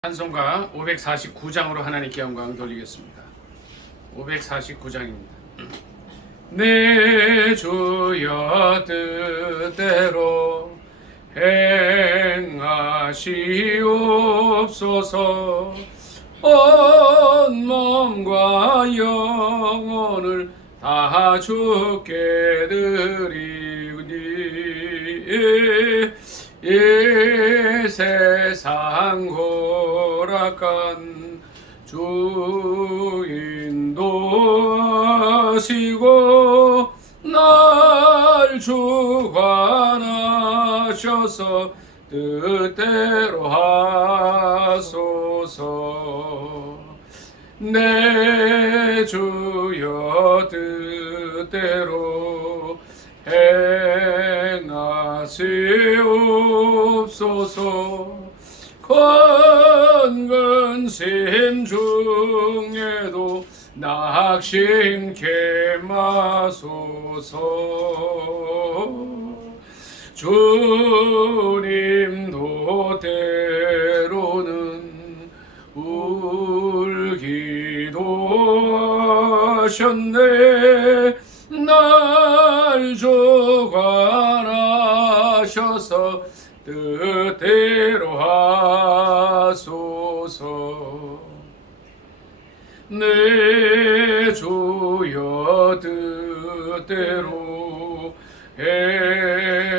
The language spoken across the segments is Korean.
찬송가 549장으로 하나님께 영광 돌리겠습니다. 549장입니다. 내 주여 뜻대로 행하시옵소서. 온 몸과 영혼을 다 주께 드리니 이 세상 고락한 주 인도하시고 날 주관하셔서 뜻대로 하소서. 내 주여 뜻대로 행하시옵소서. 건근심 중에도 낙심케 마소서. 주님도 때로는 울기도 하셨네. 날 주관하셔서 뜻대로 하소서. 내 주여 뜻대로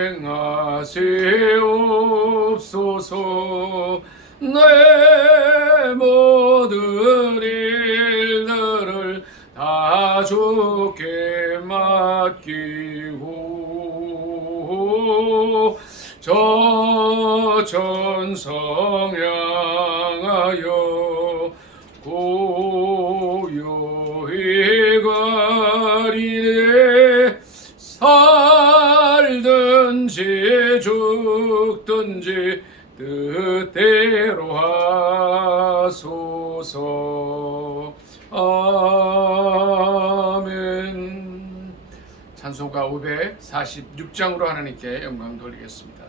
행하시옵소서. 내 모든 일들을 다 주께 맡기고 저 천성 향하여 고요히 가리네. 살든지 죽든지 뜻대로 하소서. 아멘. 찬송가 546장으로 하나님께 영광 돌리겠습니다.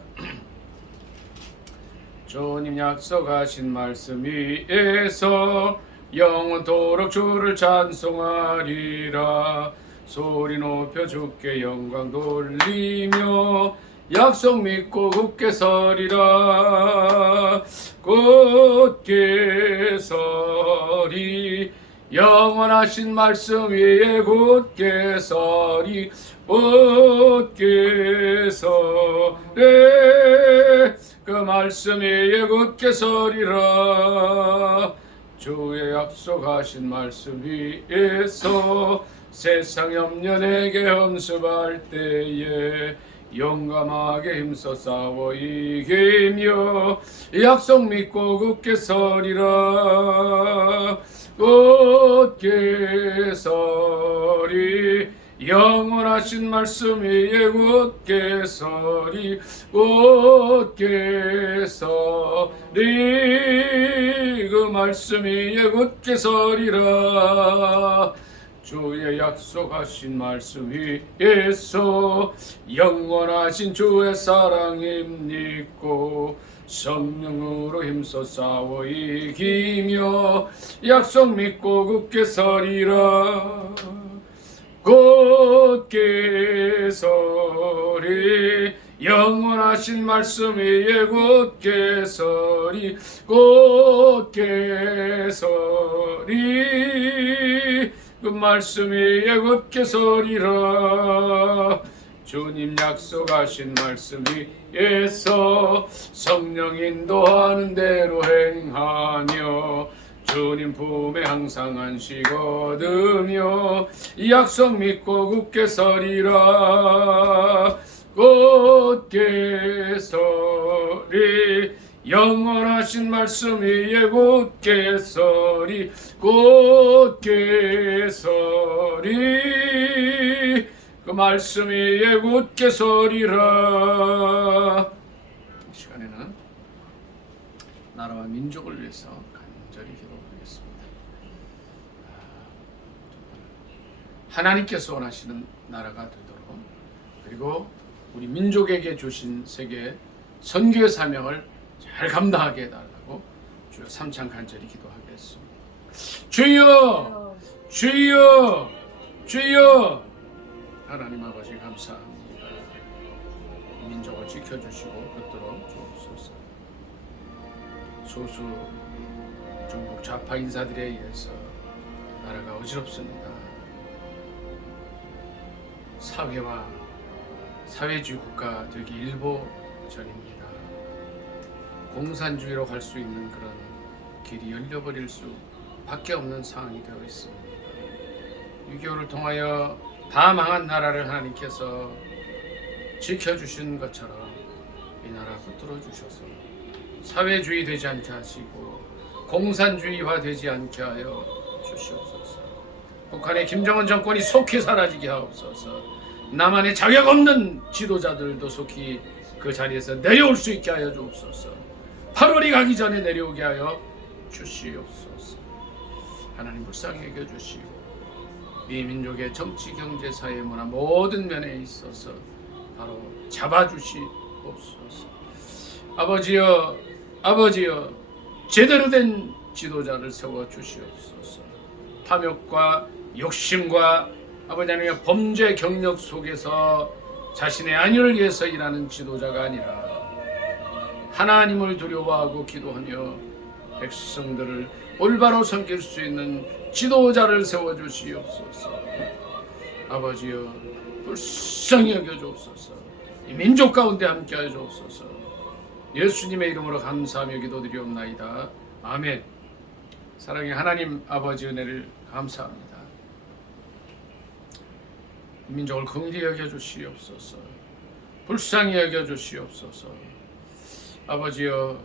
주님 약속하신 말씀 위에서 영원토록 주를 찬송하리라. 소리 높여 주께 영광 돌리며 약속 믿고 굳게 서리라. 굳게 서리. 영원하신 말씀 위에 굳게 서리. 굳게 서리. 그 말씀 위에 굳게 서리라. 주의 약속하신 말씀 위에서 세상 염려내게 헌습할 때에 용감하게 힘써 싸워 이기며 약속 믿고 굳게 서리라. 굳게 서리. 영원하신 말씀 위에 굳게 서리. 굳게 서리. 그 말씀 위에 굳게 서리라. 주의 약속하신 말씀 위에서 영원하신 주의 사랑 힘입고 성령으로 힘써 싸워 이기며 약속 믿고 굳게 서리라. 굳게 서리. 영원하신 말씀 위에 굳게 서리. 굳게 서리. 그 말씀 위에 굳게 서리라. 주님 약속하신 말씀 위에서 성령 인도하는 대로 행하며 주님 품에 항상 안식 얻으며 약속 믿고 굳게 서리라. 굳게 서리. 영원하신 말씀 위에 굳게 서리. 굳게 서리. 그 말씀 위에 굳게 서리라. 이 시간에는 나라와 민족을 위해서 간절히 기도하겠습니다. 하나님께서 원하시는 나라가 되도록, 그리고 우리 민족에게 주신 세계 선교의 사명을 잘 감당하게 해달라고 주여 삼창 간절히 기도하겠습니다. 주여 주여 주여 하나님 아버지 감사합니다. 이 민족을 지켜주시고 붙들어 주옵소서. 소수 중국 좌파 인사들에 의해서 나라가 어지럽습니다. 사회와 사회주의 국가 되기 일보 전입니다. 공산주의로 갈 수 있는 그런 길이 열려버릴 수밖에 없는 상황이 되어 있습니다. 6.25를 통하여 다 망한 나라를 하나님께서 지켜주신 것처럼 이 나라 붙들어 주셔서 사회주의 되지 않게 하시고 공산주의화 되지 않게 하여 주시옵소서. 북한의 김정은 정권이 속히 사라지게 하옵소서. 남한의 자격 없는 지도자들도 속히 그 자리에서 내려올 수 있게 하여 주옵소서. 8월이 가기 전에 내려오게 하여 주시옵소서. 하나님 불쌍히 여겨주시고 이 민족의 정치, 경제, 사회, 문화 모든 면에 있어서 바로 잡아주시옵소서. 아버지여, 아버지여, 제대로 된 지도자를 세워주시옵소서. 탐욕과 욕심과 아버지 하나님의 범죄 경력 속에서 자신의 안위를 위해서 일하는 지도자가 아니라 하나님을 두려워하고 기도하며 백성들을 올바로 섬길 수 있는 지도자를 세워주시옵소서. 아버지여 불쌍히 여겨주옵소서. 이 민족 가운데 함께하여 주옵소서. 예수님의 이름으로 감사하며 기도드리옵나이다. 아멘. 사랑의 하나님 아버지 은혜를 감사합니다. 이 민족을 긍휼히 여겨주시옵소서. 불쌍히 여겨주시옵소서. 아버지여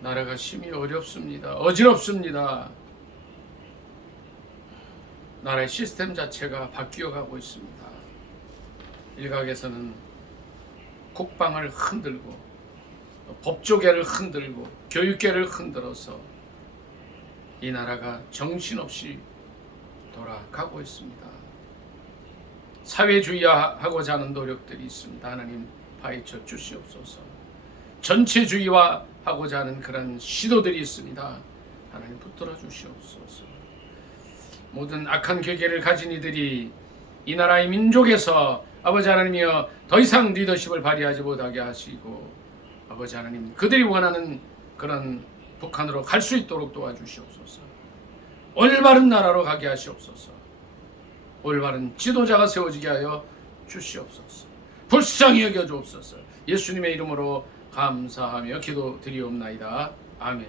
나라가 심히 어렵습니다. 어지럽습니다. 나라의 시스템 자체가 바뀌어가고 있습니다. 일각에서는 국방을 흔들고 법조계를 흔들고 교육계를 흔들어서 이 나라가 정신없이 돌아가고 있습니다. 사회주의화하고자 하는 노력들이 있습니다. 하나님 파헤쳐 주시옵소서. 전체주의화하고자 하는 그런 시도들이 있습니다. 하나님 붙들어 주시옵소서. 모든 악한 계계를 가진 이들이 이 나라의 민족에서 아버지 하나님이여 더 이상 리더십을 발휘하지 못하게 하시고 아버지 하나님 그들이 원하는 그런 북한으로 갈 수 있도록 도와주시옵소서. 올바른 나라로 가게 하시옵소서. 올바른 지도자가 세워지게 하여 주시옵소서. 불쌍히 여겨주옵소서. 예수님의 이름으로 감사하며 기도드리옵나이다. 아멘.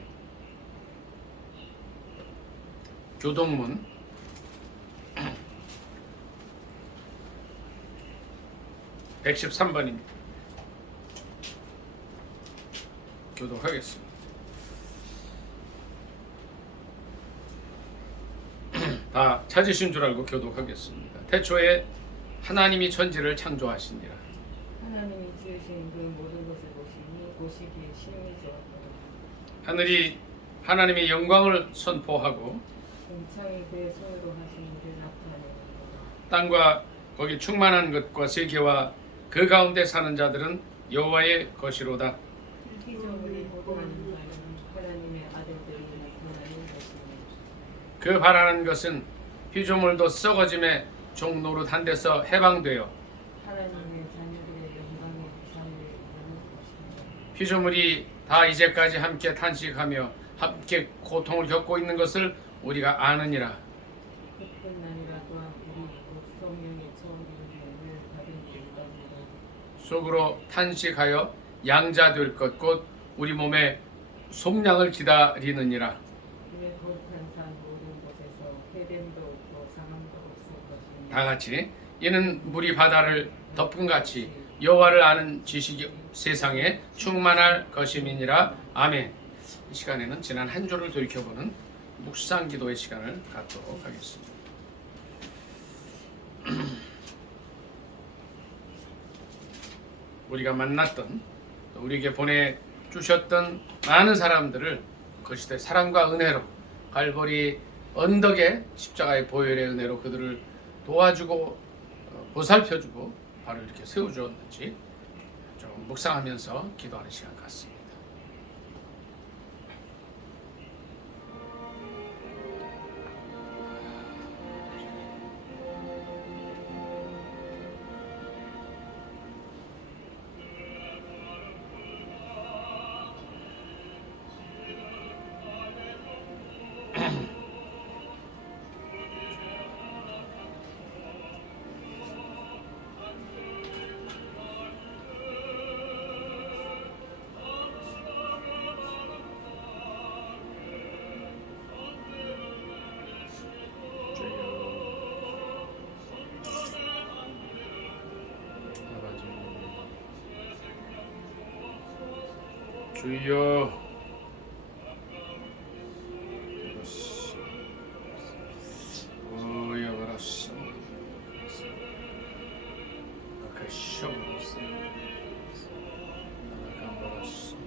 교동문 113번입니다. 교독하겠습니다. 다 찾으신 줄 알고 교독하겠습니다. 태초에 하나님이 천지를 창조하시니라. 하나님이 지으신 그 모든 것을 보시니 보시기에 심히 좋았더라. 하늘이 하나님의 영광을 선포하고 공창이 그의 손으로 하신 일을 나타내는도다. 땅과 거기 충만한 것과 세계와 그 가운데 사는 자들은 여호와의 것이로다. 피조물이 보고하는 바는 하나님의 아들들이 나타나는 것입니다. 그 바라는 것은 피조물도 썩어짐에 종 노릇한 데서 해방되어 하나님의 자녀들의 영광의 삶을 이루는 것입니다. 피조물이 다 이제까지 함께 탄식하며 함께 고통을 겪고 있는 것을 우리가 아느니라. 그뿐 아니라 또한 우리 곧 성령의 처음 이름을 받은 이까지도 속으로 탄식하여 양자 될 것 곧 우리 몸에 속량을 기다리느니라. 그의 거룩한 산 모든 곳에서 해됨도 없고 상함도 없을 것입니다. 다 같이 이는 물이 바다를 덮은 같이 여호와를 아는 지식이 세상에 충만할 것임이니라. 아멘. 이 시간에는 지난 한 주를 돌이켜보는 묵상 기도의 시간을 갖도록 하겠습니다. 우리가 만났던 우리에게 보내주셨던 많은 사람들을 거시대 사랑과 은혜로 갈보리 언덕의 십자가의 보혈의 은혜로 그들을 도와주고 보살펴주고 바로 이렇게 세워주었는지 좀 묵상하면서 기도하는 시간 같습니다. 주여. 오야바라시. 아카쇼스. 나가바라시.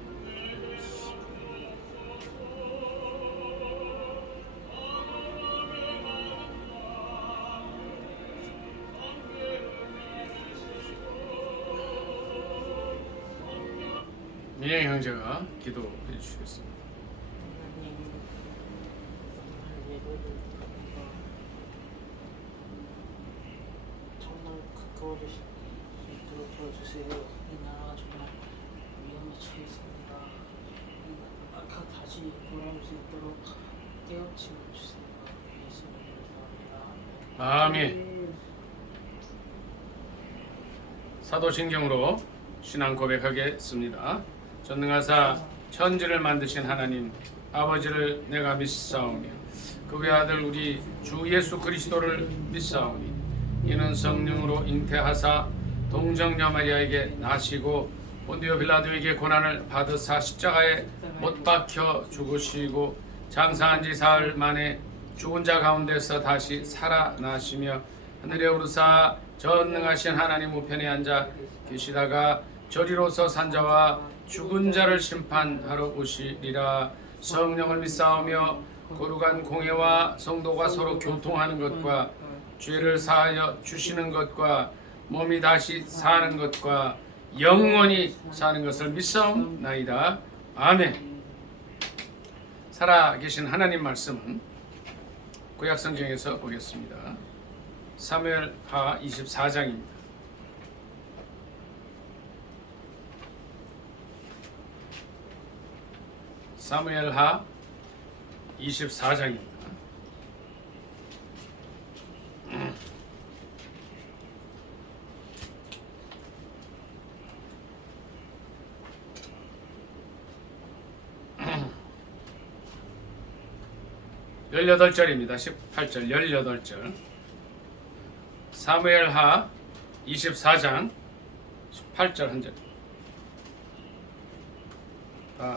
민영 형제가 기도해 주시겠습니다. 하나님, 오늘 예배를 통해서 정말 가까워질 수 있도록 도와주세요. 이 나라가 정말 위험에 처해 있습니다. 이 나라가 다시 돌아올 수 있도록 깨우침을 주세요. 예수님을 기도합니다. 아멘. 사도신경으로 신앙 고백하겠습니다. 전능하사 천지를 만드신 하나님 아버지를 내가 믿사오며 그의 아들 우리 주 예수 그리스도를 믿사오니 이는 성령으로 잉태하사 동정녀 마리아에게 나시고 본디오 빌라도에게 고난을 받으사 십자가에 못 박혀 죽으시고 장사한 지 사흘 만에 죽은 자 가운데서 다시 살아나시며 하늘에 오르사 전능하신 하나님 우편에 앉아 계시다가 저리로서 산자와 죽은 자를 심판하러 오시리라. 성령을 믿사오며 거룩한 공회와 성도가 서로 교통하는 것과 죄를 사하여 주시는 것과 몸이 다시 사는 것과 영원히 사는 것을 믿사옵나이다. 아멘. 살아계신 하나님 말씀은 구약성경에서 보겠습니다. 사무엘하 24장입니다. 사무엘하 24장입니다. 열여덟 절입니다. 18절, 18절. 사무엘하 24장 18절 한 절.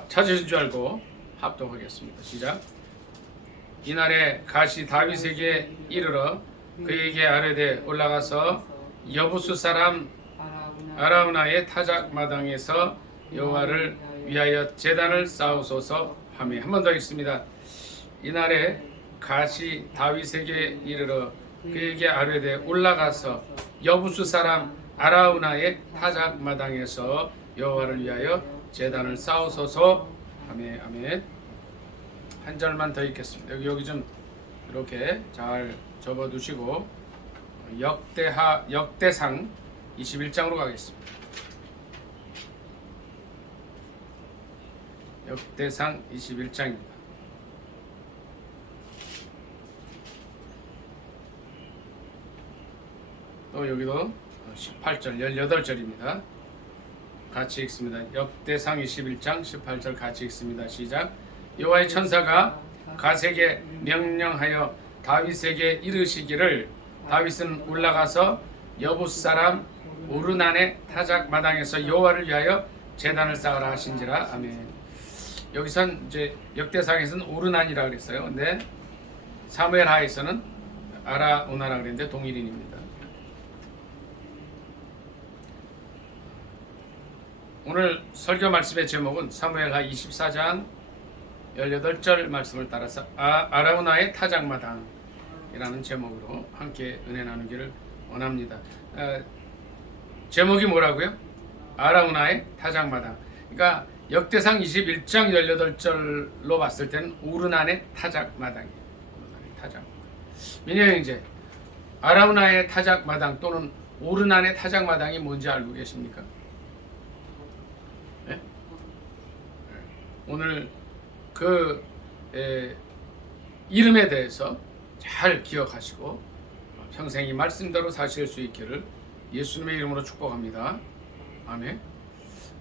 찾으신 줄 알고 합독하겠습니다. 시작. 이날에 갓이 다윗에게 이르러 그에게 아뢰되 올라가서 여부수 사람 아라우나의 타작 마당에서 여호와를 위하여 제단을 쌓으소서 하며. 한 번 더 읽습니다. 이날에 갓이 다윗에게 이르러 그에게 아뢰되 올라가서 여부수 사람 아라우나의 타작 마당에서 여호와를 위하여 제단을 쌓으소서 하며. 아멘. 한 절만 더 읽겠습니다. 여기 좀 이렇게 잘 접어두시고 역대상 21장으로 가겠습니다. 역대상 21장입니다. 또 여기도 18절, 18절입니다. 같이 읽습니다. 역대상 21장 18절 같이 읽습니다. 시작. 여호와의 천사가 갓에게 명령하여 다윗에게 이르시기를 다윗은 올라가서 여부스 사람 오르난의 타작 마당에서 여호와를 위하여 제단을 쌓으라 하신지라. 아멘. 여기선 이제 역대상에서는 오르난이라 그랬어요. 근데 사무엘하에서는 아라우나라 그랬는데 동일인입니다. 오늘 설교 말씀의 제목은 사무엘하 24장 18절 말씀을 따라서 아라우나의 타작마당이라는 제목으로 함께 은혜 나누기를 원합니다. 제목이 뭐라고요? 아라우나의 타작마당. 그러니까 역대상 21장 18절로 봤을 때는 오르난의 타작마당이에요. 오르난의 타작마당. 민영 형제, 아라우나의 타작마당 또는 오르난의 타작마당이 뭔지 알고 계십니까? 네? 오늘 그 이름에 대해서 잘 기억하시고 평생 이 말씀대로 사실 수 있기를 예수님의 이름으로 축복합니다. 아멘.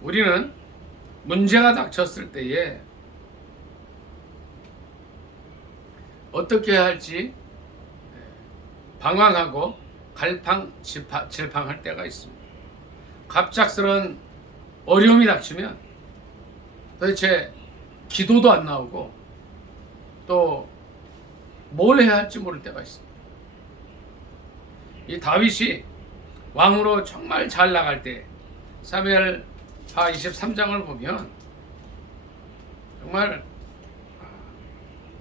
우리는 문제가 닥쳤을 때에 어떻게 해야 할지 방황하고 갈팡질팡할 때가 있습니다. 갑작스런 어려움이 닥치면 도대체 기도도 안 나오고 또 뭘 해야 할지 모를 때가 있습니다. 이 다윗이 왕으로 정말 잘 나갈 때 사무엘하 23장을 보면 정말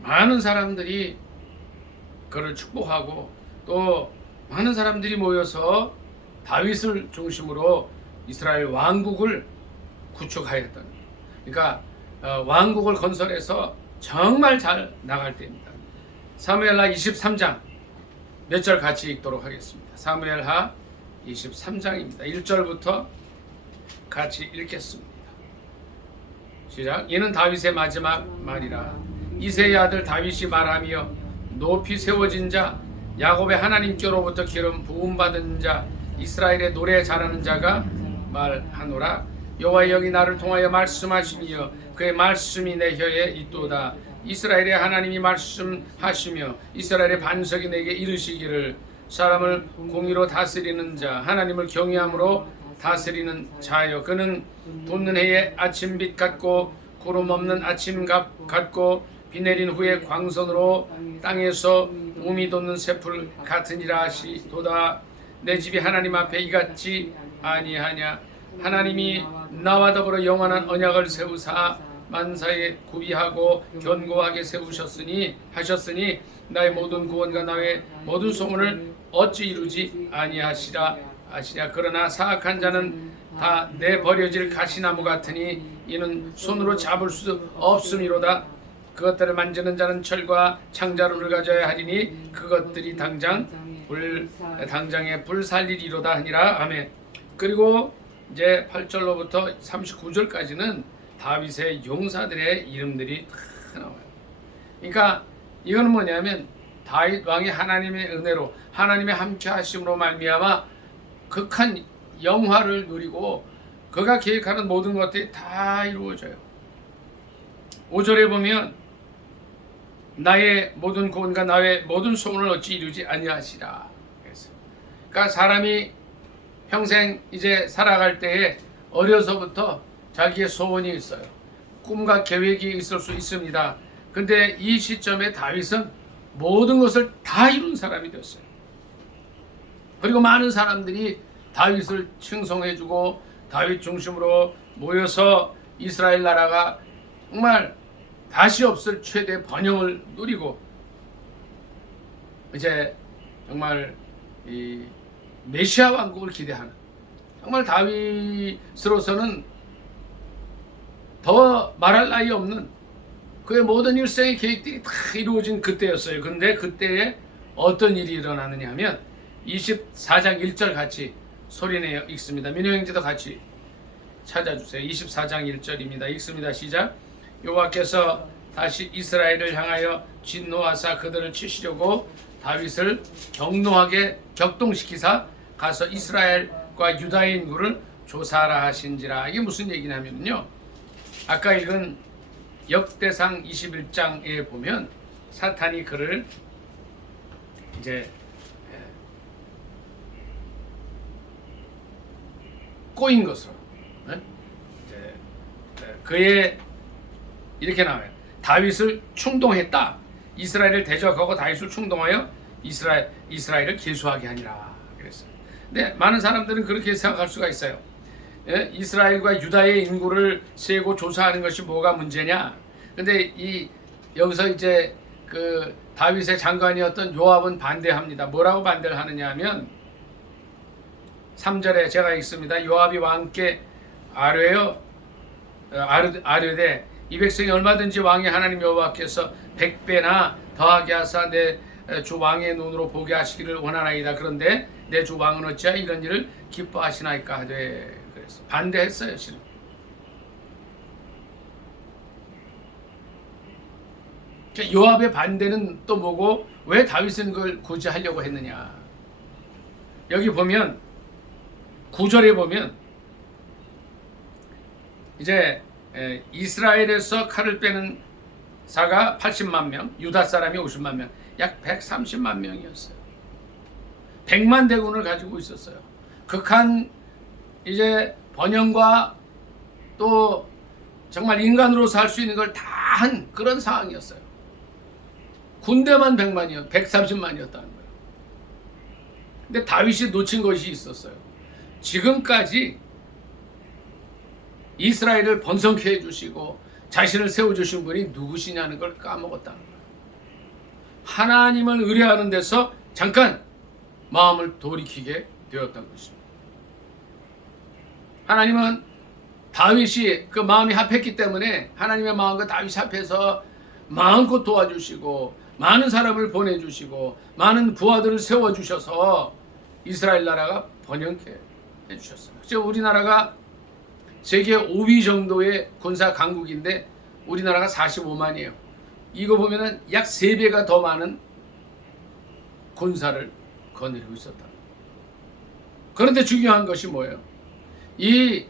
많은 사람들이 그를 축복하고 또 많은 사람들이 모여서 다윗을 중심으로 이스라엘 왕국을 구축하였던, 그러니까 왕국을 건설해서 정말 잘 나갈 때입니다. 사무엘하 23장 몇 절 같이 읽도록 하겠습니다. 사무엘하 23장입니다. 1절부터 같이 읽겠습니다. 시작. 이는 다윗의 마지막 말이라. 이새의 아들 다윗이 말하며 높이 세워진 자, 야곱의 하나님께로부터 기름 부음 받은 자, 이스라엘의 노래 잘하는 자가 말하노라. 여호와의 영이 나를 통하여 말씀하시며 그의 말씀이 내 혀에 있도다. 이스라엘의 하나님이 말씀하시며 이스라엘의 반석이 내게 이르시기를 사람을 공의로 다스리는 자, 하나님을 경외함으로 다스리는 자여. 그는 돋는 해에 아침빛 같고 구름 없는 아침갑 같고 비 내린 후에 광선으로 땅에서 우미 돋는 새풀 같으니라 하시도다. 내 집이 하나님 앞에 이같지 아니하냐. 하나님이 나와 더불어 영원한 언약을 세우사 만사에 구비하고 견고하게 세우셨으니 하셨으니 나의 모든 구원과 나의 모든 소원을 어찌 이루지 아니하시라. 그러나 사악한 자는 다 내버려질 가시나무 같으니 이는 손으로 잡을 수 없음이로다. 그것들을 만지는 자는 철과 창자루를 가져야 하리니 그것들이 당장에 불 살리리로다 하니라. 아멘. 그리고 이제 8절로부터 39절까지는 다윗의 용사들의 이름들이 다 나와요. 그러니까 이거는 뭐냐면 다윗 왕이 하나님의 은혜로 하나님의 함께 하심으로 말미암아 극한 영화를 누리고 그가 계획하는 모든 것들이 다 이루어져요. 5절에 보면 나의 모든 구원과 나의 모든 소원을 어찌 이루지 아니하시라. 그러니까 사람이 평생 이제 살아갈 때에 어려서부터 자기의 소원이 있어요. 꿈과 계획이 있을 수 있습니다. 근데 이 시점에 다윗은 모든 것을 다 이룬 사람이 됐어요. 그리고 많은 사람들이 다윗을 칭송해주고 다윗 중심으로 모여서 이스라엘 나라가 정말 다시 없을 최대 번영을 누리고 이제 정말 이 메시아 왕국을 기대하는, 정말 다윗으로서는 더 말할 나위 없는 그의 모든 일생의 계획들이 다 이루어진 그때였어요. 근데 그때에 어떤 일이 일어나느냐 하면 24장 1절 같이 소리내어 읽습니다. 민호형제도 같이 찾아주세요. 24장 1절입니다. 읽습니다. 시작. 여호와께서 다시 이스라엘을 향하여 진노하사 그들을 치시려고 다윗을 경노하게 격동시키사 가서 이스라엘과 유다의 인구를 조사하라 하신지라. 이게 무슨 얘기냐면요, 아까 읽은 역대상 21장에 보면 사탄이 그를 이제 꼬인 것으로, 이제 그의 이렇게 나와요. 다윗을 충동했다. 이스라엘을 대적하고 다윗을 충동하여 이스라엘을 계수하게 하니라 그랬어요. 근데 많은 사람들은 그렇게 생각할 수가 있어요. 이스라엘과 유다의 인구를 세고 조사하는 것이 뭐가 문제냐? 근데 여기서 이제 그 다윗의 장관이었던 요압은 반대합니다. 뭐라고 반대를 하느냐 하면 3절에 제가 읽습니다. 요압이 왕께 아뢰되 이 백성이 얼마든지 왕의 하나님 여호와께서 100배나 더하게 하사 내 주 왕의 눈으로 보게 하시기를 원하나이다. 그런데 내 주 왕은 어찌하여 이런 일을 기뻐하시나이까 하되, 그래서 반대했어요. 실은 요압의 반대는 또 뭐고 왜 다윗은 그걸 굳이 하려고 했느냐? 여기 보면 9절에 보면 이제 이스라엘에서 칼을 빼는 사가 80만 명, 유다 사람이 50만 명, 약 130만 명이었어요. 100만 대군을 가지고 있었어요. 극한 이제 번영과 또 정말 인간으로서 할 수 있는 걸 다 한 그런 상황이었어요. 군대만 130만이었다는 거예요. 근데 다윗이 놓친 것이 있었어요. 지금까지 이스라엘을 번성케 해주시고 자신을 세워주신 분이 누구시냐는 걸 까먹었다는 거예요. 하나님을 의뢰하는 데서 잠깐 마음을 돌이키게 되었던 것입니다. 하나님은 다윗이 그 마음이 합했기 때문에 하나님의 마음과 다윗이 합해서 마음껏 도와주시고 많은 사람을 보내주시고 많은 부하들을 세워주셔서 이스라엘 나라가 번영케 해주셨어요. 지금 우리나라가 세계 5위 정도의 군사 강국인데 우리나라가 45만이에요. 이거 보면은 약 3배가 더 많은 군사를 거느리고 있었다. 그런데 중요한 것이 뭐예요? 이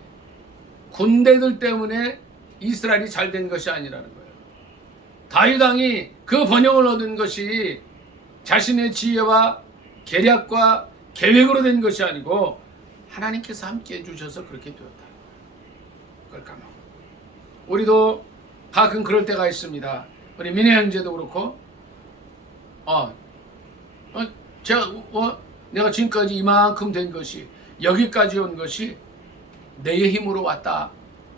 군대들 때문에 이스라엘이 잘 된 것이 아니라는 거예요. 다윗 왕이 그 번영을 얻은 것이 자신의 지혜와 계략과 계획으로 된 것이 아니고 하나님께서 함께 해주셔서 그렇게 되었다. 그걸 까먹어. 우리도 가끔 그럴 때가 있습니다. 우리 민혜 형제도 그렇고 내가 지금까지 이만큼 된 것이 여기까지 온 것이 내 힘으로 왔다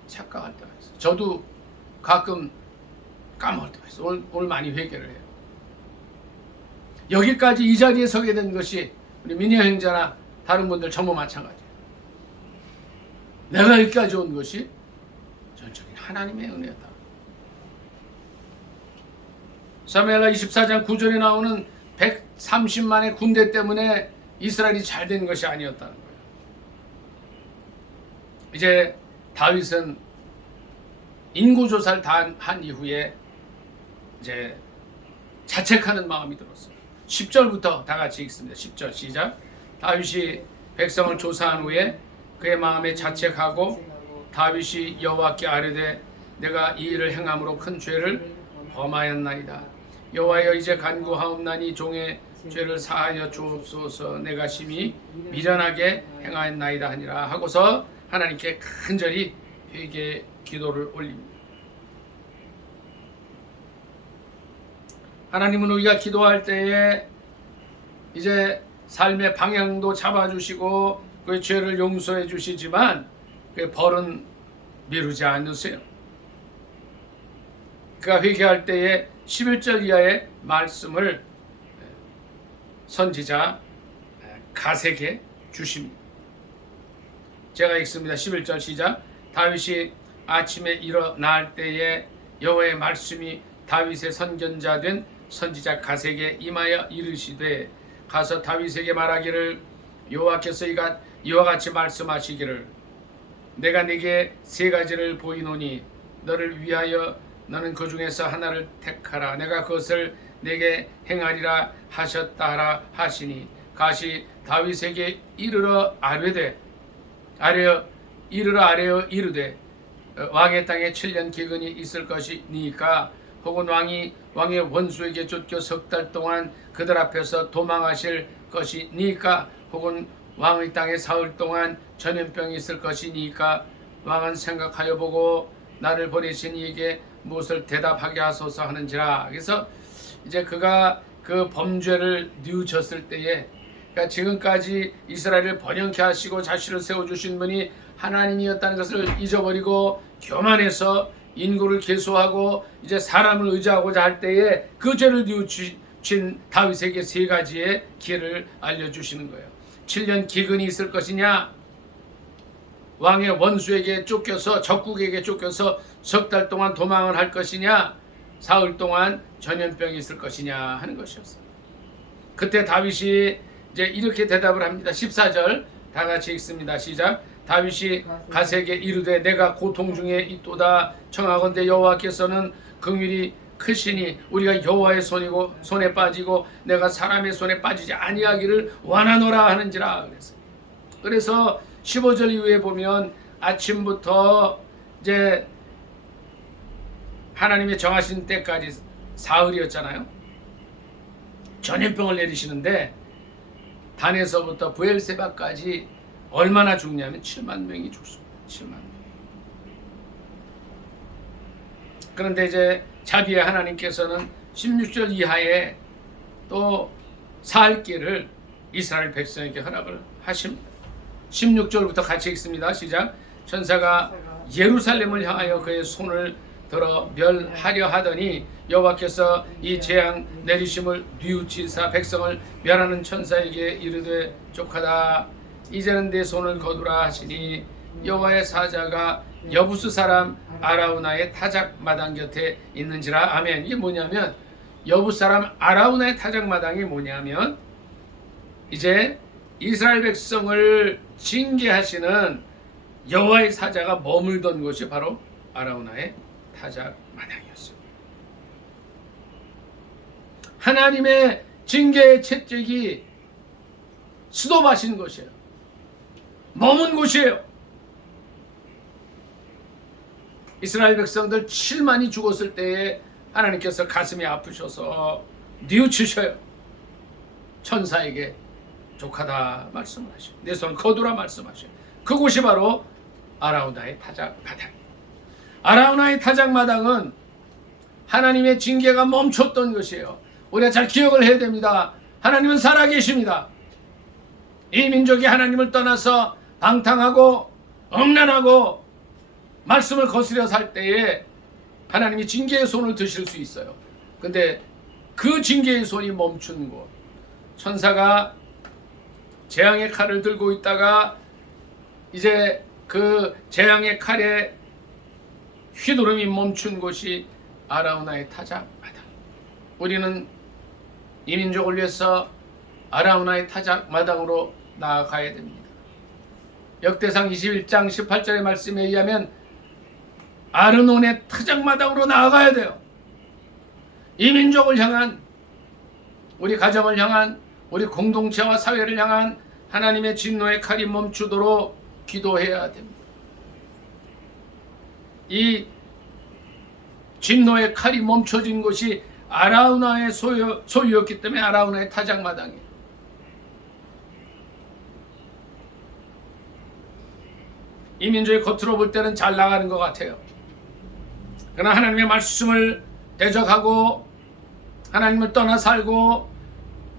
착각할 때가 있어요. 저도 가끔 까먹을 때가 있어요. 오늘 많이 회개를 해요. 여기까지 이 자리에 서게 된 것이 우리 민혜 형제나 다른 분들 전부 마찬가지예요. 내가 여기까지 온 것이 전적인 하나님의 은혜였다. 사무엘하 24장 9절에 나오는 130만의 군대 때문에 이스라엘이 잘 된 것이 아니었다는 거예요. 이제 다윗은 인구조사를 다 한 이후에 이제 자책하는 마음이 들었어요. 10절부터 다 같이 읽습니다. 10절 시작. 다윗이 백성을 조사한 후에 그의 마음에 자책하고 다윗이 여호와께 아뢰되 내가 이 일을 행함으로 큰 죄를 범하였나이다. 여호와여 이제 간구하옵나니 종의 죄를 사하여 주옵소서. 내가 심히 미련하게 행하였나이다 하니라 하고서 하나님께 간절히 회개 기도를 올립니다. 하나님은 우리가 기도할 때에 이제 삶의 방향도 잡아주시고 그 죄를 용서해 주시지만 그 벌은 미루지 않으세요. 그가 회개할 때에 11절 이하의 말씀을 선지자 가세게 주십니다. 제가 읽습니다. 11절 시작. 다윗이 아침에 일어날 때에 여호와의 말씀이 다윗의 선견자 된 선지자 가세게 임하여 이르시되 가서 다윗에게 말하기를 여호와께서 이와 같이 말씀하시기를 내가 네게 3가지를 보이노니 너를 위하여 너는 그 중에서 하나를 택하라. 내가 그것을 내게 행하리라 하셨다 하라 하시니 가시 다윗에게 이르러 아뢰되 이르되 왕의 땅에 7년 기근이 있을 것이니까 혹은 왕의 원수에게 쫓겨 3달 동안 그들 앞에서 도망하실 것이니까 혹은 왕의 땅에 사흘 동안 전염병이 있을 것이니까 왕은 생각하여 보고 나를 보내신 이에게 무엇을 대답하게 하소서 하는지라. 그래서 이제 그가 그 범죄를 뉘우쳤을 때에 그러니까 지금까지 이스라엘을 번영케 하시고 자신을 세워주신 분이 하나님이었다는 것을 잊어버리고 교만해서 인구를 계수하고 이제 사람을 의지하고자 할 때에 그 죄를 뉘우친 다윗에게 3가지의 길을 알려주시는 거예요. 7년 기근이 있을 것이냐, 왕의 원수에게 쫓겨서 적국에게 쫓겨서 3달 동안 도망을 할 것이냐, 사흘 동안 전염병이 있을 것이냐 하는 것이었어요. 그때 다윗이 이제 이렇게 대답을 합니다. 14절 다 같이 읽습니다. 시작. 다윗이 가세게 이르되 내가 고통 중에 있도다. 청하건대 여호와께서는 긍휼이 크시니 우리가 여호와의 손에 빠지고 내가 사람의 손에 빠지지 아니하기를 원하노라 하는지라. 그래서 15절 이후에 보면 아침부터 이제 하나님의 정하신 때까지 사흘이었잖아요. 전염병을 내리시는데 단에서부터 브엘세바까지 얼마나 죽냐면 7만 명이 죽습니다. 7만 명. 그런데 이제 자비의 하나님께서는 16절 이하에 또 살 길을 이스라엘 백성에게 허락을 하십니다. 16절부터 같이 읽습니다. 시작. 천사가 예루살렘을 향하여 그의 손을 들어 멸하려 하더니 여호와께서 이 재앙 내리심을 뉘우치사 백성을 멸하는 천사에게 이르되 족하다. 이제는 내 손을 거두라 하시니 여호와의 사자가 여부스 사람 아라우나의 타작 마당 곁에 있는지라. 아멘. 이게 뭐냐면 여부스 사람 아라우나의 타작 마당이 뭐냐면 이제 이스라엘 백성을 징계하시는 여호와의 사자가 머물던 곳이 바로 아라우나의 타작 마당이었습니다. 하나님의 징계의 채찍이 수도하신 곳이에요. 머문 곳이에요. 이스라엘 백성들 7만이 죽었을 때에 하나님께서 가슴이 아프셔서 뉘우치셔요. 천사에게 족하다 말씀하셔요. 내 손 거두라 말씀하셔요. 그곳이 바로 아라우나의 타작 마당. 아라우나의 타작 마당은 하나님의 징계가 멈췄던 것이에요. 우리가 잘 기억을 해야 됩니다. 하나님은 살아계십니다. 이 민족이 하나님을 떠나서 방탕하고 음란하고 말씀을 거스려 살 때에 하나님이 징계의 손을 드실 수 있어요. 근데 그 징계의 손이 멈춘 곳, 천사가 재앙의 칼을 들고 있다가 이제 그 재앙의 칼에 휘두름이 멈춘 곳이 아라우나의 타작 마당. 우리는 이 민족을 위해서 아라우나의 타작 마당으로 나아가야 됩니다. 역대상 21장 18절의 말씀에 의하면 아르논의 타작 마당으로 나아가야 돼요. 이 민족을 향한, 우리 가정을 향한, 우리 공동체와 사회를 향한 하나님의 진노의 칼이 멈추도록 기도해야 됩니다. 이 진노의 칼이 멈춰진 곳이 아라우나의 소유였기 때문에 아라우나의 타작 마당이에요. 이 민족이 겉으로 볼 때는 잘 나가는 것 같아요. 그러나 하나님의 말씀을 대적하고 하나님을 떠나 살고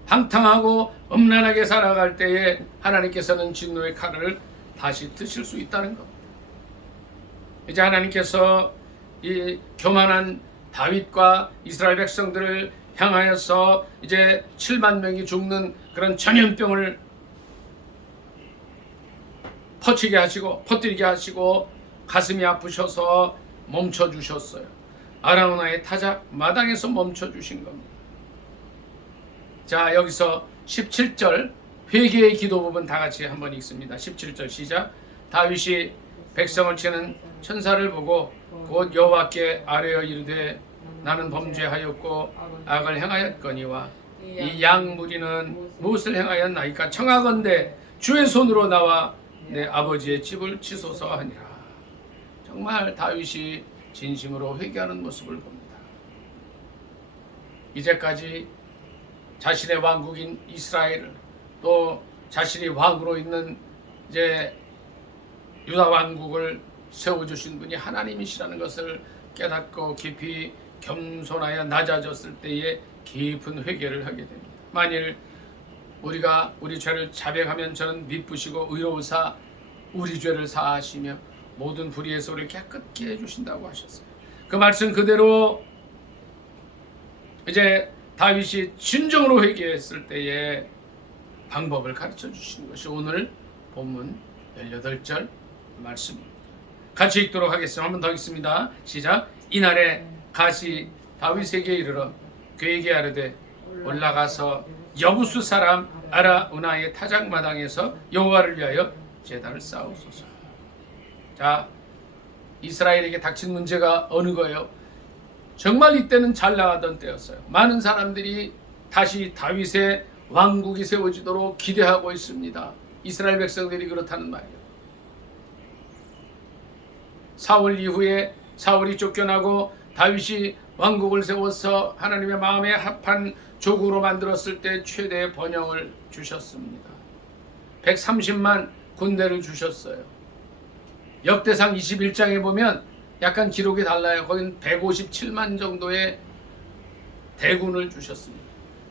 방탕하고 음란하게 살아갈 때에 하나님께서는 진노의 칼을 다시 드실 수 있다는 것. 이제 하나님께서 이 교만한 다윗과 이스라엘 백성들을 향하여서 이제 7만 명이 죽는 그런 전염병을 퍼지게 하시고 퍼뜨리게 하시고 가슴이 아프셔서 멈춰주셨어요. 아라우나의 타작 마당에서 멈춰주신 겁니다. 자, 여기서 17절 회개의 기도 부분 다 같이 한번 읽습니다. 17절 시작. 다윗이 백성을 치는 천사를 보고 곧 여호와께 아뢰어 이르되 나는 범죄하였고 악을 행하였거니와 이 양 무리는 무엇을 행하였나이까 청하건대 주의 손으로 나와 내 아버지의 집을 치소서 하니라. 정말 다윗이 진심으로 회개하는 모습을 봅니다. 이제까지 자신의 왕국인 이스라엘을 또 자신이 왕으로 있는 이제 유다 왕국을 세워주신 분이 하나님이시라는 것을 깨닫고 깊이 겸손하여 낮아졌을 때에 깊은 회개를 하게 됩니다. 만일 우리가 우리 죄를 자백하면 저는 미쁘시고 의로우사 우리 죄를 사하시며 모든 불의에서 우리를 깨끗게 해주신다고 하셨어요. 그 말씀 그대로 이제 다윗이 진정으로 회개했을 때의 방법을 가르쳐 주시는 것이 오늘 본문 18절 말씀입니다. 같이 읽도록 하겠습니다. 한 번 더 읽습니다. 시작. 이날에 갓이 다윗에게 이르러 그에게 아뢰되 올라가서 여부스 사람 아라우나의 타작 마당에서 여호와를 위하여 제단을 쌓으소서. 자, 이스라엘에게 닥친 문제가 어느 거예요? 정말 이때는 잘 나가던 때였어요. 많은 사람들이 다시 다윗의 왕국이 세워지도록 기대하고 있습니다. 이스라엘 백성들이 그렇다는 말이에요. 사울 이후에 사울이 쫓겨나고 다윗이 왕국을 세워서 하나님의 마음에 합한 조국으로 만들었을 때 최대의 번영을 주셨습니다. 130만 군대를 주셨어요. 역대상 21장에 보면 약간 기록이 달라요. 거긴 157만 정도의 대군을 주셨습니다.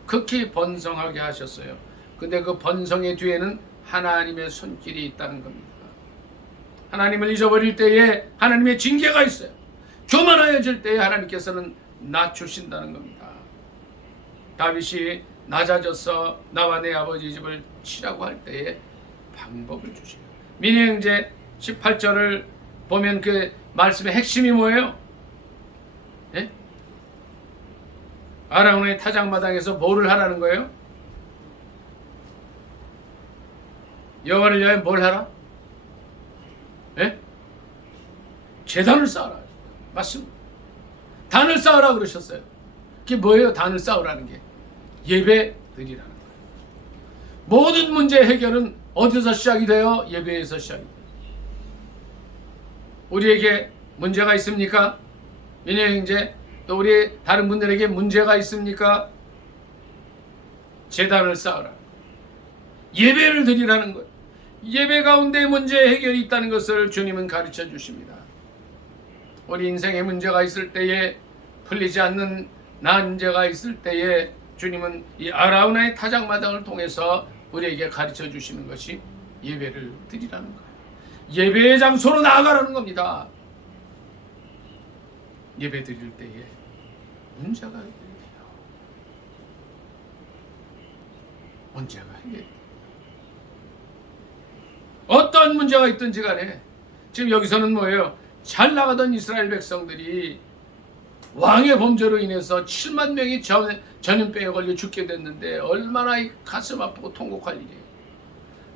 극히 번성하게 하셨어요. 근데 그 번성의 뒤에는 하나님의 손길이 있다는 겁니다. 하나님을 잊어버릴 때에 하나님의 징계가 있어요. 교만하여질 때에 하나님께서는 낮추신다는 겁니다. 다윗이 낮아져서 나와 내 아버지 집을 치라고 할 때에 방법을 주시요. 민의행제 18절을 보면 그 말씀의 핵심이 뭐예요? 예? 아라운의 타작마당에서 뭐를 하라는 거예요? 여호와를 위하여 뭘 하라? 예? 제단을 쌓아라. 맞습니다. 단을 쌓으라 그러셨어요. 그게 뭐예요? 단을 쌓으라는 게 예배 드리라는 거예요. 모든 문제 해결은 어디서 시작이 돼요? 예배에서 시작이 돼요. 우리에게 문제가 있습니까? 민혜행제 또 우리 다른 분들에게 문제가 있습니까? 제단을 쌓으라. 예배를 드리라는 거예요. 예배 가운데 문제 해결이 있다는 것을 주님은 가르쳐 주십니다. 우리 인생에 문제가 있을 때에 풀리지 않는 난제가 있을 때에 주님은 이 아라우나의 타작마당을 통해서 우리에게 가르쳐 주시는 것이 예배를 드리라는 거예요. 예배의 장소로 나아가라는 겁니다. 예배 드릴 때에 문제가 해결돼요. 문제가 해결돼요. 어떤 문제가 있든지 간에 지금 여기서는 뭐예요? 잘 나가던 이스라엘 백성들이 왕의 범죄로 인해서 7만 명이 전염병에 걸려 죽게 됐는데 얼마나 가슴 아프고 통곡할 일이에요.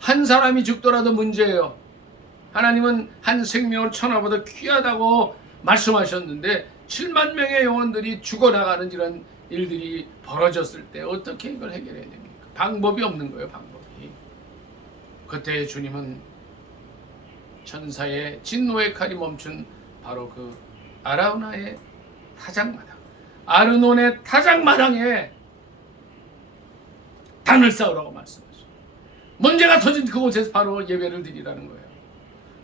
한 사람이 죽더라도 문제예요. 하나님은 한 생명을 천하보다 귀하다고 말씀하셨는데 7만 명의 영혼들이 죽어나가는 이런 일들이 벌어졌을 때 어떻게 이걸 해결해야 됩니까? 방법이 없는 거예요. 방법이. 그때 주님은 천사의 진노의 칼이 멈춘 바로 그 아라우나의 타작마당, 아르논의 타작마당에 단을 쌓으라고 말씀하셨어요. 문제가 터진 그곳에서 바로 예배를 드리라는 거예요.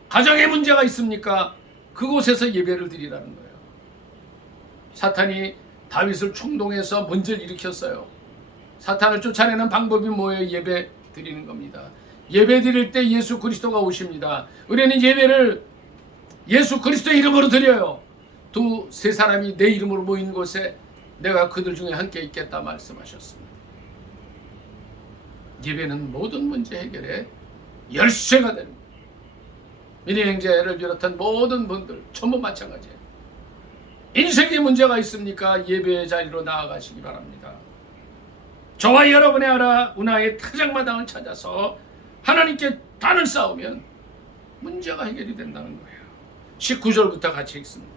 가정에 문제가 있습니까? 그곳에서 예배를 드리라는 거예요. 사탄이 다윗을 충동해서 문제를 일으켰어요. 사탄을 쫓아내는 방법이 뭐예요? 예배 드리는 겁니다. 예배 드릴 때 예수 그리스도가 오십니다. 우리는 예배를 예수 그리스도의 이름으로 드려요. 두세 사람이 내 이름으로 모인 곳에 내가 그들 중에 함께 있겠다 말씀하셨습니다. 예배는 모든 문제 해결에 열쇠가 됩니다. 민의행제를 비롯한 모든 분들 전부 마찬가지예요. 인생에 문제가 있습니까? 예배의 자리로 나아가시기 바랍니다. 저와 여러분의 아라우나의 타작마당을 찾아서 하나님께 단을 쌓으면 문제가 해결이 된다는 거예요. 19절부터 같이 읽습니다.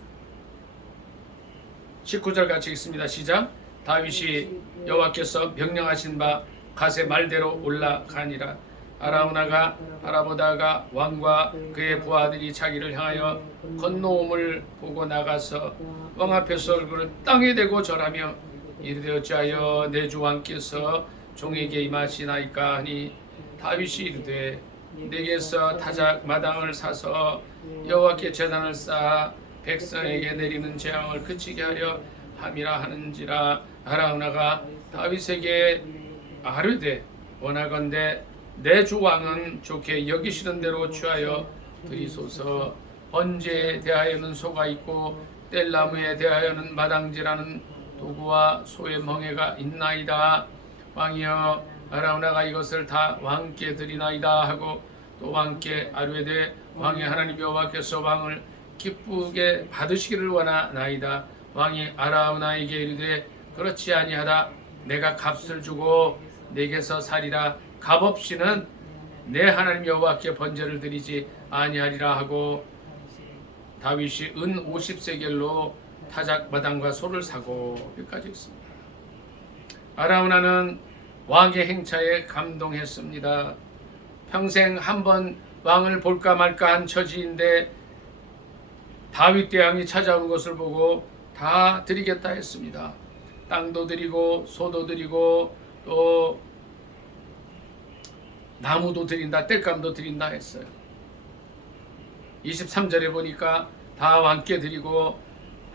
19절 같이 읽습니다. 시작. 다윗이 여호와께서 명령하신 바 갓의 말대로 올라가니라. 아라우나가 바라보다가 왕과 그의 부하들이 자기를 향하여 건너옴을 보고 나가서 왕 앞에서 얼굴을 땅에 대고 절하며 이르되 어찌하여 내 주 왕께서 종에게 임하시나이까 하니 다윗이 이르되 내게서 타작 마당을 사서 여호와께 제단을 쌓아 백성에게 내리는 재앙을 그치게 하려 함이라 하는지라. 아라우나가 다윗에게 아뢰되 원하건대 내 주 왕은 좋게 여기시는 대로 취하여 드리소서. 번제에 대하여는 소가 있고 뗄나무에 대하여는 마당지라는 도구와 소의 멍에가 있나이다. 왕이여 아라우나가 이것을 다 왕께 드리나이다 하고 또 왕께 아뢰되 왕의 하나님 여호와께서 왕을 기쁘게 받으시기를 원하나이다. 왕이 아라우나에게 이르되 그렇지 아니하다. 내가 값을 주고 내게서 살이라. 값없이는 내 하나님 여호와께 번제를 드리지 아니하리라 하고 다윗이 은 50세겔로 타작마당과 소를 사고. 여기까지 있습니다. 아라우나는 왕의 행차에 감동했습니다. 평생 한번 왕을 볼까 말까 한 처지인데 다윗 대왕이 찾아온 것을 보고 다 드리겠다 했습니다. 땅도 드리고 소도 드리고 또 나무도 드린다, 땔감도 드린다 했어요. 23절에 보니까 다 함께 드리고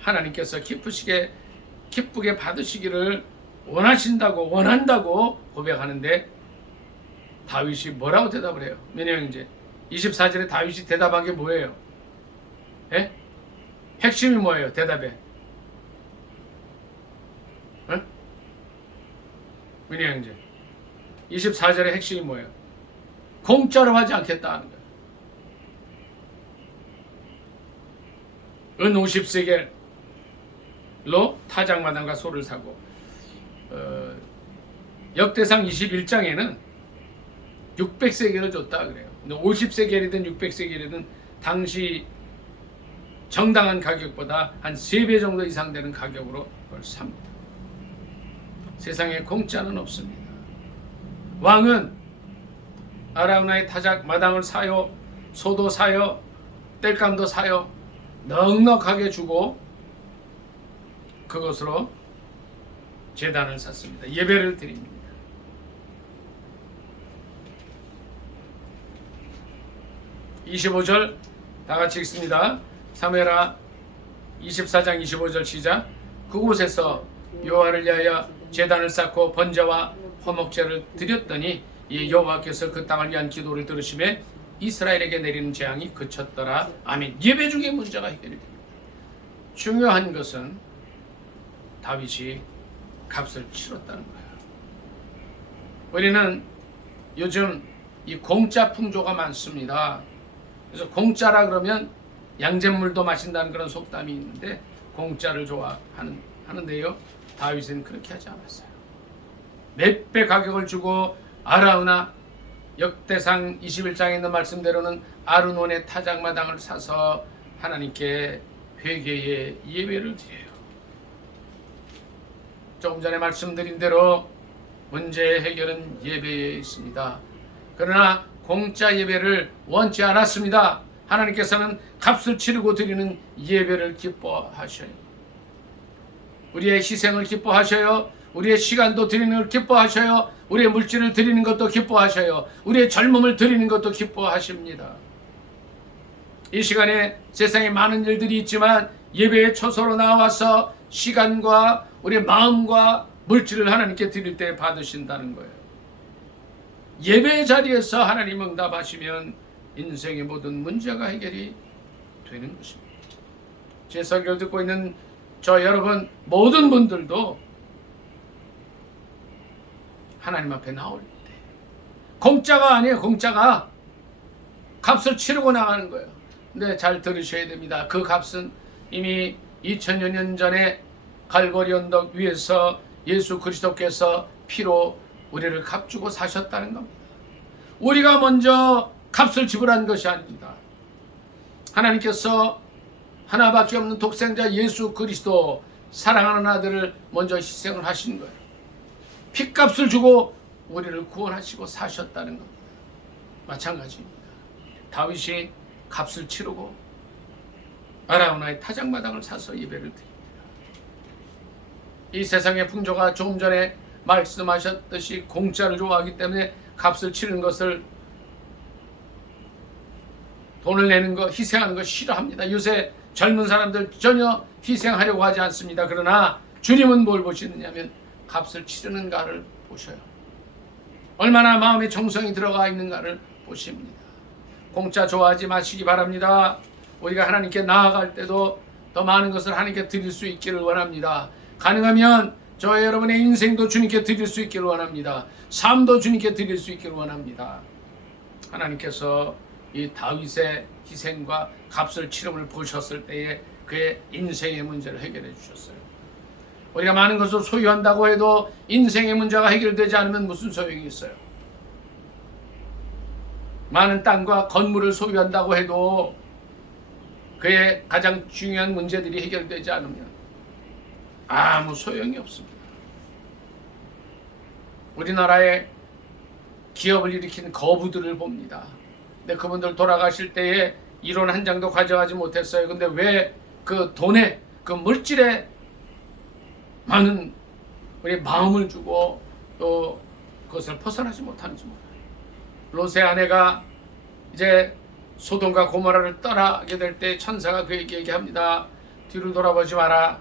하나님께서 기쁘게 받으시기를 원한다고 고백하는데 다윗이 뭐라고 대답을 해요? 민영 형제 24절에 다윗이 대답한 게 뭐예요? 예? 핵심이 뭐예요? 대답에 민영 형제 24절의 핵심이 뭐예요? 공짜로 하지 않겠다 하는 거예요. 은 50세겔로 타작마당과 소를 사고 역대상 21장에는 600세겔을 줬다 그래요. 50세겔이든 600세겔이든 당시 정당한 가격보다 한 3배 정도 이상 되는 가격으로 그걸 삽니다. 세상에 공짜는 없습니다. 왕은 아라우나의 타작 마당을 사요, 소도 사요, 땔감도 사요, 넉넉하게 주고 그것으로 제단을 샀습니다. 예배를 드립니다. 25절 다 같이 읽습니다. 사무엘하 24장 25절 시작. 그곳에서 여호와를 위하여 제단을 쌓고 번제와 화목제를 드렸더니 이 여호와께서 그 땅을 위한 기도를 들으시매 이스라엘에게 내리는 재앙이 그쳤더라. 아멘. 예배 중에 문제가 해결이 됩니다. 중요한 것은 다윗이 값을 치렀다는 거예요. 우리는 요즘 이 공짜 풍조가 많습니다. 그래서 공짜라 그러면 양잿물도 마신다는 그런 속담이 있는데 공짜를 좋아하는데요. 다윗은 그렇게 하지 않았어요. 몇 배 가격을 주고 아라우나 역대상 21장에 있는 말씀대로는 아르논의 타작마당을 사서 하나님께 회개의 예배를 드려요. 조금 전에 말씀드린 대로 문제의 해결은 예배에 있습니다. 그러나 공짜 예배를 원치 않았습니다. 하나님께서는 값을 치르고 드리는 예배를 기뻐하셔요. 우리의 희생을 기뻐하셔요. 우리의 시간도 드리는 걸 기뻐하셔요. 우리의 물질을 드리는 것도 기뻐하셔요. 우리의 젊음을 드리는 것도 기뻐하십니다. 이 시간에 세상에 많은 일들이 있지만 예배의 초소로 나와서 시간과 우리의 마음과 물질을 하나님께 드릴 때 받으신다는 거예요. 예배의 자리에서 하나님 응답하시면 인생의 모든 문제가 해결이 되는 것입니다. 제 설교를 듣고 있는 저 여러분 모든 분들도 하나님 앞에 나올 때 공짜가 아니에요. 공짜가 값을 치르고 나가는 거예요. 근데 잘 들으셔야 됩니다. 그 값은 이미 2000여 년 전에 갈보리 언덕 위에서 예수 그리스도께서 피로 우리를 값주고 사셨다는 겁니다. 우리가 먼저 값을 지불한 것이 아닙니다. 하나님께서 하나밖에 없는 독생자 예수 그리스도 사랑하는 아들을 먼저 희생을 하신 거예요. 핏값을 주고 우리를 구원하시고 사셨다는 겁니다. 마찬가지입니다. 다윗이 값을 치르고 아라우나의 타작마당을 사서 예배를 드립니다. 이 세상의 풍조가 조금 전에 말씀하셨듯이 공짜를 좋아하기 때문에 값을 치르는 것을 돈을 내는 거, 희생하는 거 싫어합니다. 요새 젊은 사람들 전혀 희생하려고 하지 않습니다. 그러나 주님은 뭘 보시느냐면 값을 치르는가를 보셔요. 얼마나 마음에 정성이 들어가 있는가를 보십니다. 공짜 좋아하지 마시기 바랍니다. 우리가 하나님께 나아갈 때도 더 많은 것을 하나님께 드릴 수 있기를 원합니다. 가능하면 저와 여러분의 인생도 주님께 드릴 수 있기를 원합니다. 삶도 주님께 드릴 수 있기를 원합니다. 하나님께서 이 다윗의 희생과 값을 치름을 보셨을 때에 그의 인생의 문제를 해결해 주셨어요. 우리가 많은 것을 소유한다고 해도 인생의 문제가 해결되지 않으면 무슨 소용이 있어요? 많은 땅과 건물을 소유한다고 해도 그의 가장 중요한 문제들이 해결되지 않으면 아무 소용이 없습니다. 우리나라의 기업을 일으킨 거부들을 봅니다. 근데 그분들 돌아가실 때에 이론 한 장도 가져가지 못했어요. 근데 왜 그 돈에, 그 물질에 많은 우리 마음을 주고 또 그것을 벗어나지 못하는지 몰라요. 롯의 아내가 이제 소돔과 고모라를 떠나게 될 때 천사가 그에게 얘기합니다. 뒤를 돌아보지 마라.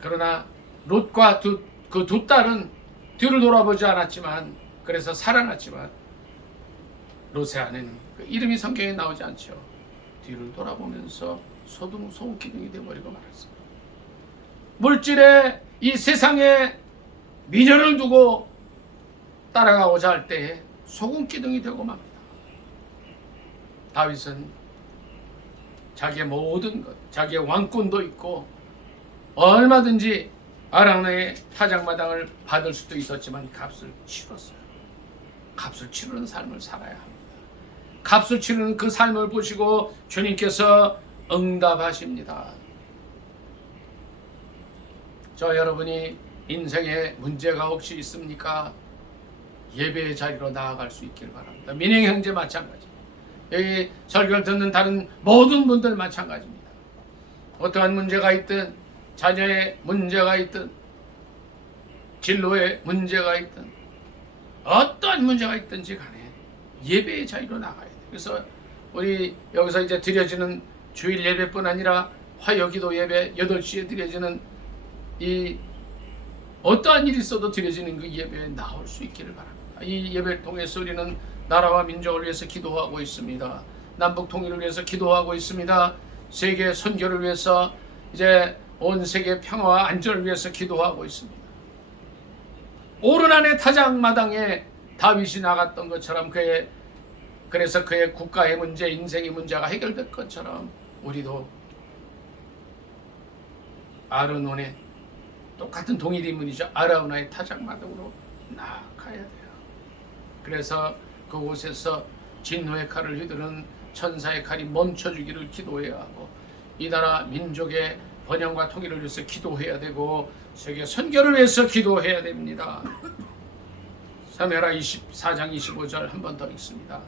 그러나 롯과 그 두 딸은 뒤를 돌아보지 않았지만, 그래서 살아났지만 롯의 아내는 그 이름이 성경에 나오지 않죠. 뒤를 돌아보면서 소금기둥이 되어버리고 말았어요. 물질의 이 세상에 미련을 두고 따라가고자 할 때에 소금기둥이 되고 맙니다. 다윗은 자기의 모든 것, 자기의 왕권도 있고 얼마든지 아랑나의 타작마당을 받을 수도 있었지만 값을 치렀어요. 값을 치르는 삶을 살아야 합니다. 값을 치르는 그 삶을 보시고 주님께서 응답하십니다. 저 여러분이 인생에 문제가 혹시 있습니까? 예배의 자리로 나아갈 수 있길 바랍니다. 민행 형제 마찬가지, 여기 설교를 듣는 다른 모든 분들 마찬가지입니다. 어떠한 문제가 있든, 자녀의 문제가 있든, 진로의 문제가 있든, 어떠한 문제가 있든지 간에 예배의 자리로 나가야 돼요. 그래서 우리 여기서 이제 드려지는 주일 예배뿐 아니라 화요기도 예배 8시에 드려지는 이 어떠한 일이 있어도 드려지는 그 예배에 나올 수 있기를 바랍니다. 이 예배를 통해서 우리는 나라와 민족을 위해서 기도하고 있습니다. 남북 통일을 위해서 기도하고 있습니다. 세계 선교를 위해서, 이제 온 세계 평화와 안전을 위해서 기도하고 있습니다. 오르난의 타작마당에 다윗이 나갔던 것처럼 그래서 그의 국가의 문제, 인생의 문제가 해결될 것처럼 우리도 아르논의 똑같은 동일 인물이죠. 아라우나의 타작마당으로 나아가야 돼요. 그래서 그곳에서 진노의 칼을 휘두른 천사의 칼이 멈춰주기를 기도해야 하고, 이 나라 민족의 번영과 통일을 위해서 기도해야 되고, 세계 선교를 위해서 기도해야 됩니다. 사무엘하 24장 25절 한 번 더 읽습니다.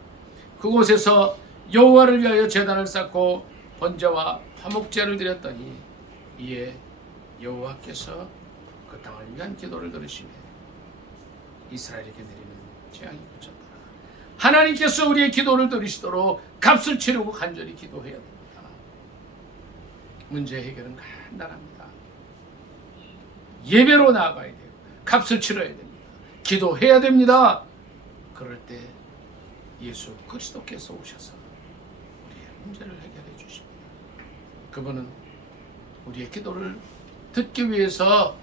그곳에서 여호와를 위하여 제단을 쌓고 번제와 화목제를 드렸더니 이에 여호와께서 그 땅을 위한 기도를 들으시며 이스라엘에게 내리는 재앙이 그쳤다. 하나님께서 우리의 기도를 들으시도록 값을 치르고 간절히 기도해야 됩니다. 문제 해결은 간단합니다. 예배로 나아가야 돼요. 값을 치러야 됩니다. 기도해야 됩니다. 그럴 때 예수 그리스도께서 오셔서 우리의 문제를 해결해 주십니다. 그분은 우리의 기도를 듣기 위해서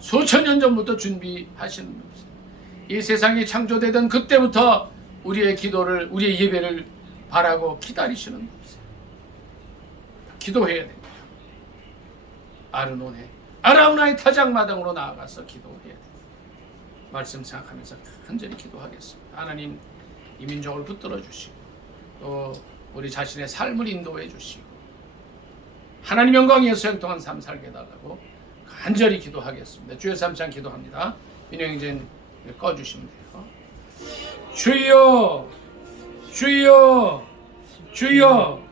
수천 년 전부터 준비하시는 분이세요. 이 세상이 창조되던 그때부터 우리의 기도를, 우리의 예배를 바라고 기다리시는 분이세요. 기도해야 됩니다. 아르논의 아라우나의 타작마당으로 나아가서 기도해야 됩니다. 말씀 생각하면서 간절히 기도하겠습니다. 하나님, 이 민족을 붙들어 주시고 또 우리 자신의 삶을 인도해 주시고 하나님 영광 위해서 행동한 삶 살게 해달라고 간절히 기도하겠습니다. 주여 삼창 기도합니다. 민영이제 꺼주시면 돼요. 주여, 주여, 주여.